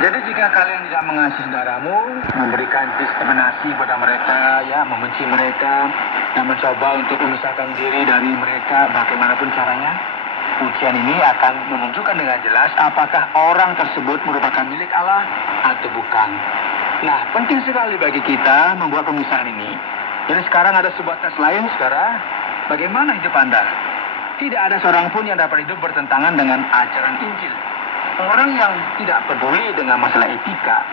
Jadi jika kalian tidak mengasihi saudaramu, memberikan diskriminasi kepada mereka, ya, membenci mereka, dan mencoba untuk memisahkan diri dari mereka bagaimanapun caranya, ujian ini akan menunjukkan dengan jelas apakah orang tersebut merupakan milik Allah atau bukan. Nah, penting sekali bagi kita membuat pemisahan ini. Jadi sekarang ada sebuah tes lain, saudara. Bagaimana hidup Anda? Tidak ada seorang pun yang dapat hidup bertentangan dengan ajaran Injil. Orang yang tidak peduli dengan masalah etika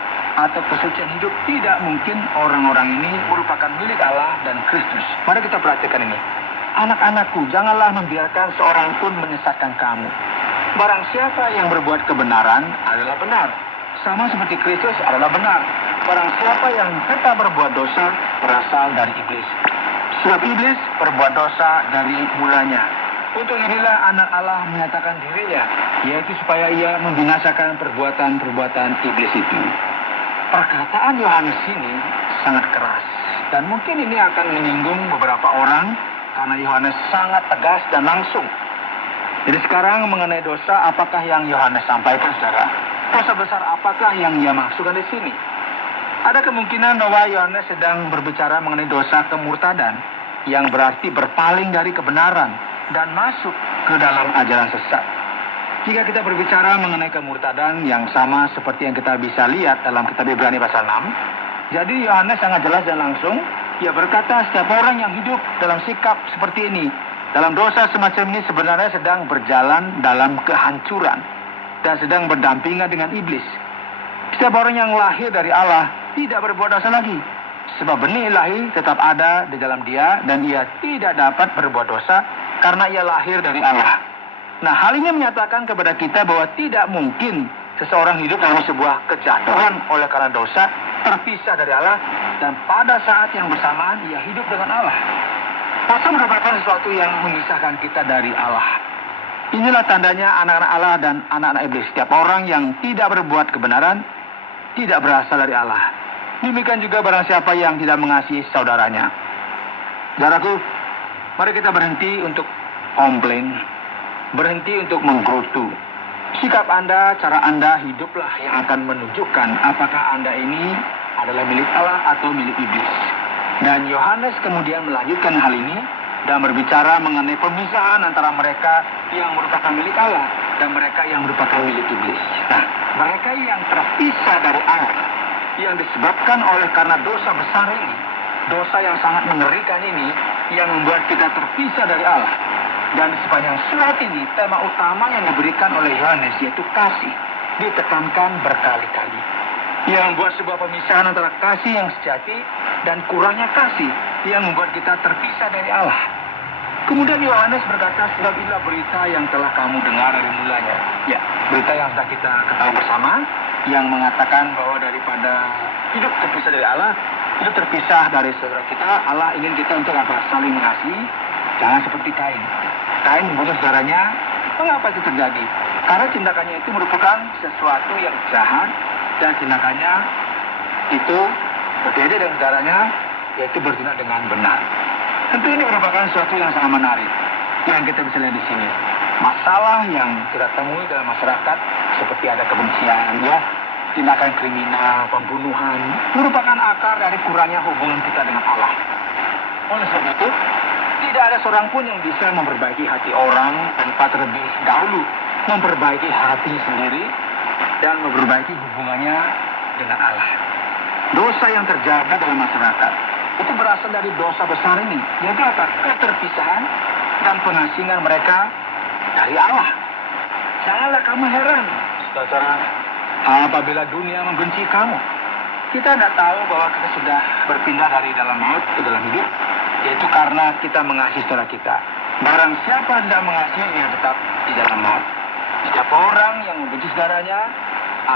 atau kesucian hidup, tidak mungkin orang-orang ini merupakan milik Allah dan Kristus. Mari kita perhatikan ini. Anak-anakku, janganlah membiarkan seorang pun menyesatkan kamu. Barang siapa yang berbuat kebenaran adalah benar, sama seperti Kristus adalah benar. Barang siapa yang tetap berbuat dosa berasal dari iblis. Sebab iblis berbuat dosa dari mulanya. Untuk inilah anak Allah menyatakan dirinya, yaitu supaya ia membinasakan perbuatan-perbuatan iblis itu. Perkataan Yohanes ini sangat keras, dan mungkin ini akan menyinggung beberapa orang, karena Yohanes sangat tegas dan langsung. Jadi sekarang mengenai dosa, apakah yang Yohanes sampaikan, saudara? Dosa besar apakah yang ia maksudkan di sini? Ada kemungkinan bahwa Yohanes sedang berbicara mengenai dosa kemurtadan, yang berarti berpaling dari kebenaran dan masuk ke dalam ajaran sesat. Jika kita berbicara mengenai kemurtadan yang sama seperti yang kita bisa lihat dalam kitab Ibrani pasal 6, jadi Yohanes sangat jelas dan langsung, ia berkata setiap orang yang hidup dalam sikap seperti ini, dalam dosa semacam ini sebenarnya sedang berjalan dalam kehancuran dan sedang berdampingan dengan iblis. Setiap orang yang lahir dari Allah tidak berbuat dosa lagi, sebab benih ilahi tetap ada di dalam dia dan ia tidak dapat berbuat dosa karena ia lahir dari Allah. Nah, hal ini menyatakan kepada kita bahwa tidak mungkin seseorang hidup dalam sebuah kejatuhan oleh karena dosa, terpisah dari Allah, dan pada saat yang bersamaan ia hidup dengan Allah. Dosa merupakan sesuatu yang memisahkan kita dari Allah. Inilah tandanya anak-anak Allah dan anak-anak iblis. Setiap orang yang tidak berbuat kebenaran tidak berasal dari Allah. Demikian juga barang siapa yang tidak mengasihi saudaranya. Saudaraku, mari kita berhenti untuk komplain, berhenti untuk menggerutu. Sikap Anda, cara Anda hiduplah yang akan menunjukkan apakah Anda ini adalah milik Allah atau milik iblis. Dan Yohanes kemudian melanjutkan hal ini dan berbicara mengenai pemisahan antara mereka yang merupakan milik Allah dan mereka yang merupakan milik iblis. Nah, mereka yang terpisah dari Allah, yang disebabkan oleh karena dosa besar ini, dosa yang sangat mengerikan ini, yang membuat kita terpisah dari Allah. Dan di sepanjang surat ini, tema utama yang diberikan oleh Yohanes yaitu kasih, ditekankan berkali-kali. Yang membuat sebuah pemisahan antara kasih yang sejati dan kurangnya kasih yang membuat kita terpisah dari Allah. Kemudian Yohanes berkata, sebab inilah berita yang telah kamu dengar dari mulanya. Ya, berita yang sudah kita ketahui bersama, yang mengatakan bahwa daripada hidup terpisah dari Allah, hidup terpisah dari saudara kita, Allah ingin kita untuk apa? Saling mengasihi, jangan seperti Kain. Kain membunuh saudaranya. Mengapa itu terjadi? Karena tindakannya itu merupakan sesuatu yang jahat, dan tindakannya itu berbeda dengan saudaranya, yaitu bertindak dengan benar. Tentu ini merupakan sesuatu yang sangat menarik yang kita bisa lihat di sini. Masalah yang kita temui dalam masyarakat seperti ada kebencian, ya, tindakan kriminal, pembunuhan, merupakan akar dari kurangnya hubungan kita dengan Allah. Oleh sebab itu, tidak ada seorang pun yang bisa memperbaiki hati orang tanpa terlebih dahulu memperbaiki hati sendiri dan memperbaiki hubungannya dengan Allah. Dosa yang terjadi dalam masyarakat itu berasal dari dosa besar ini, yaitu apa? Keterpisahan dan pengasingan mereka dari Allah. Janganlah kamu heran, saudara, apabila dunia membenci kamu. Kita tidak tahu bahwa kita sudah berpindah dari dalam maut ke dalam hidup, yaitu karena kita mengasihi saudara kita. Barang siapa tidak mengasihi, dia tetap di dalam maut. Setiap orang yang membenci saudaranya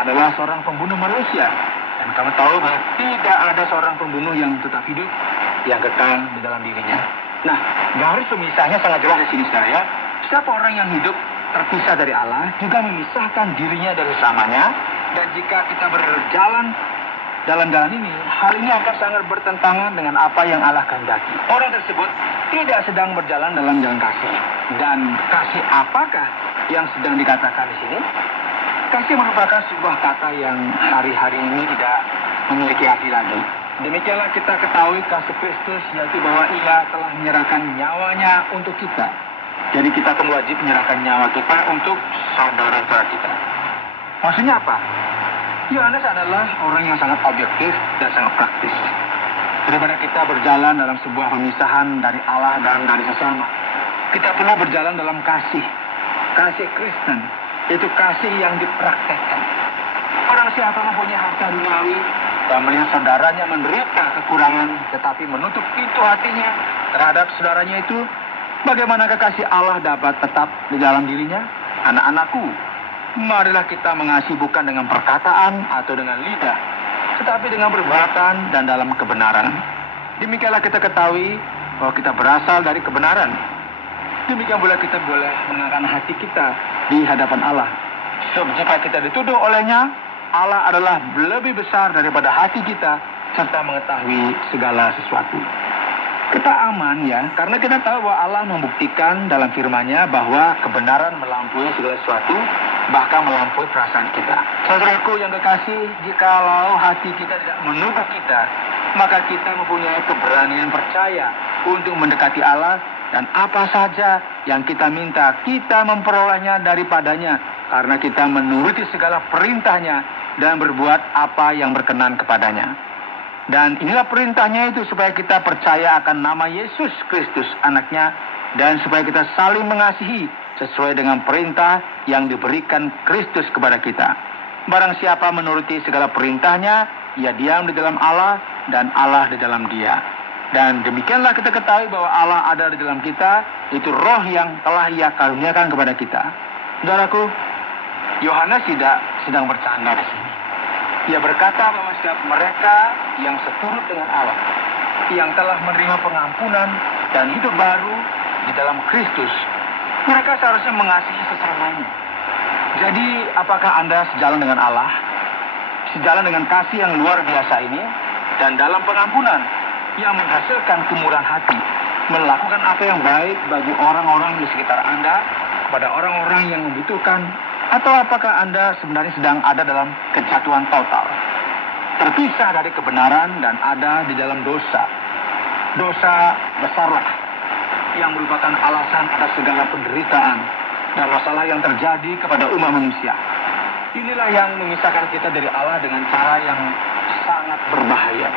adalah seorang pembunuh manusia. Dan kamu tahu bahwa tidak ada seorang pembunuh yang tetap hidup, yang kekal di dalam dirinya. Nah, garis pemisahnya sangat jelas di sini, saudara, ya. Setiap orang yang hidup terpisah dari Allah juga memisahkan dirinya dari sesamanya. Dan jika kita berjalan dalam jalan ini, hal ini akan sangat bertentangan dengan apa yang Allah kehendaki. Orang tersebut tidak sedang berjalan dalam jalan kasih. Dan kasih apakah yang sedang dikatakan di sini? Kasih merupakan sebuah kata yang hari-hari ini tidak memiliki arti lagi. Demikianlah kita ketahui kasih Kristus, yaitu bahwa Ia telah menyerahkan nyawanya untuk kita. Jadi kita pun wajib menyerahkan nyawa kita untuk saudara-saudara kita. Maksudnya apa? Yohanes adalah orang yang sangat objektif dan sangat praktis. Daripada kita berjalan dalam sebuah pemisahan dari Allah dan dari sesama, kita perlu berjalan dalam kasih Kristen, yaitu kasih yang dipraktekkan. Orang siapa mempunyai harta duniawi dan melihat saudaranya menderita kekurangan, tetapi menutup pintu hatinya terhadap saudaranya itu, bagaimanakah kasih Allah dapat tetap di dalam dirinya? Anak-anakku, marilah kita mengasihi bukan dengan perkataan atau dengan lidah, tetapi dengan perbuatan dan dalam kebenaran. Demikianlah kita ketahui bahwa kita berasal dari kebenaran. Demikian pula kita boleh mengangkat hati kita di hadapan Allah. Sebab jika kita dituduh olehnya, Allah adalah lebih besar daripada hati kita serta mengetahui segala sesuatu. Kita aman ya, karena kita tahu bahwa Allah membuktikan dalam firman-Nya bahwa kebenaran melampaui segala sesuatu, bahkan melampaui perasaan kita. Saudaraku yang kekasih, jikalau hati kita tidak menuduh kita, maka kita mempunyai keberanian percaya untuk mendekati Allah, dan apa saja yang kita minta, kita memperolehnya daripadanya, karena kita menuruti segala perintahnya dan berbuat apa yang berkenan kepadanya. Dan inilah perintahnya itu, supaya kita percaya akan nama Yesus Kristus anaknya, dan supaya kita saling mengasihi sesuai dengan perintah yang diberikan Kristus kepada kita. Barang siapa menuruti segala perintahnya, ia diam di dalam Allah dan Allah di dalam dia. Dan demikianlah kita ketahui bahwa Allah ada di dalam kita, itu roh yang telah Ia karuniakan kepada kita. Saudaraku, Yohanes tidak sedang bercanda di sini. Ia berkata bahwa setiap mereka yang seturut dengan Allah, yang telah menerima pengampunan dan hidup baru di dalam Kristus, mereka seharusnya mengasihi sesamanya. Jadi, apakah Anda sejalan dengan Allah? Sejalan dengan kasih yang luar biasa ini, dan dalam pengampunan yang menghasilkan kemurahan hati, melakukan apa yang baik bagi orang-orang di sekitar Anda, kepada orang-orang yang membutuhkan, atau apakah Anda sebenarnya sedang ada dalam kejatuhan total, terpisah dari kebenaran dan ada di dalam dosa? Dosa besarlah yang merupakan alasan atas segala penderitaan dan masalah yang terjadi kepada umat manusia. Inilah yang memisahkan kita dari Allah dengan cara yang sangat berbahaya.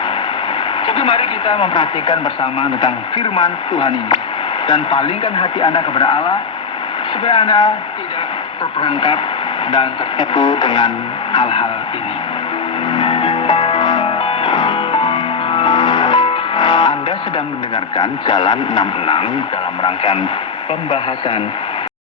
Jadi mari kita memperhatikan bersama tentang firman Tuhan ini, dan palingkan hati Anda kepada Allah, supaya Anda tidak terperangkap dan tertipu dengan hal-hal ini. Anda sedang mendengarkan Jalan 66 dalam rangkaian pembahasan